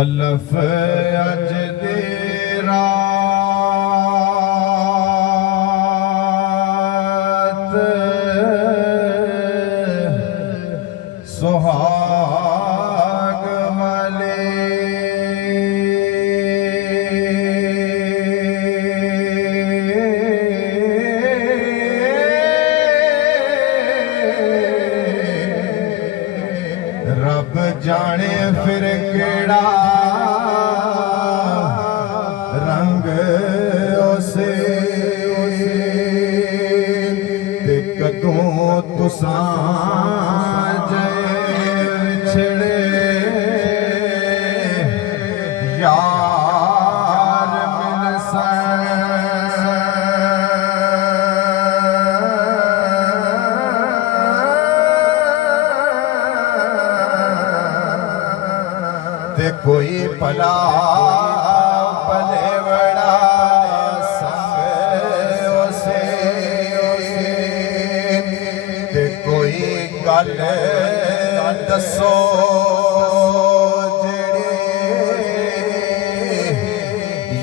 अलफ अज दे रात सुहाग वाले रब जाने फिर केड़ा रंग उसे ते कदों तुसां छिड़े यार ते कोई भला भले बड़ा संग उसे ते कोई गल दसो जेड़ी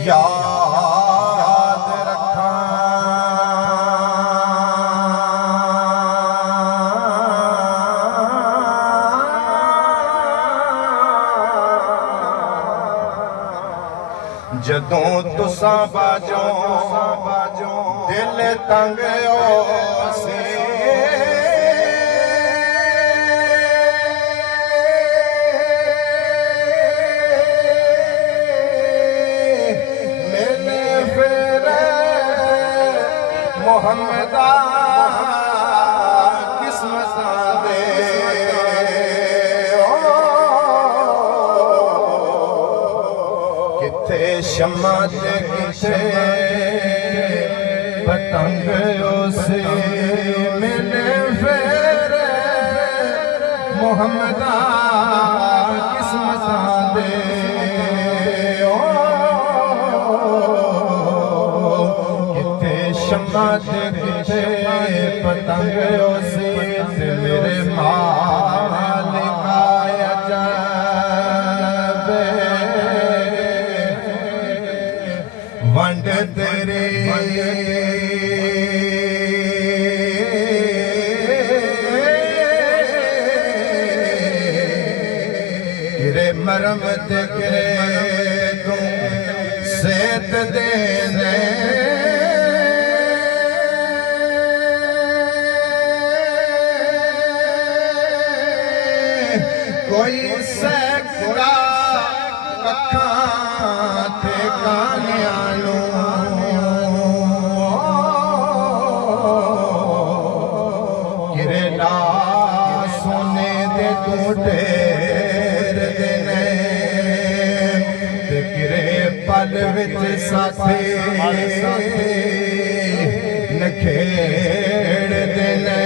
याद रखां जदों तुसां बाजो दिल तंग ओसे मिले फिर मोहम्मदा किस्मतां दे किथे शम्मा ते किथे पतंग उसे मिले फिर मोहम्मदा किस्मतां दे किथे शम्मा ते किथे पतंग उसे ते मेरे मालिक आया जावे वंड तेरे किरे मरम ते किरे तू सेत दे दे कोई सैकड़ा अखां ते कानियां किरे ला सोने दे तू ढेर देने ते किरे पल विच साथे नखेड़ देने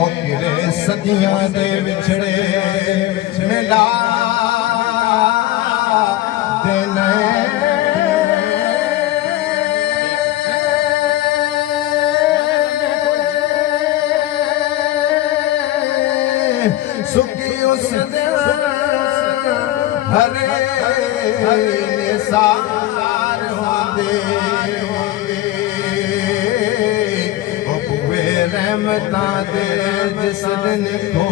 ओ किरे सदियां दे विछड़े मिला देने सुखी उस हरे निसार होंदे ओ बुए रहमतां दे जिस दिन को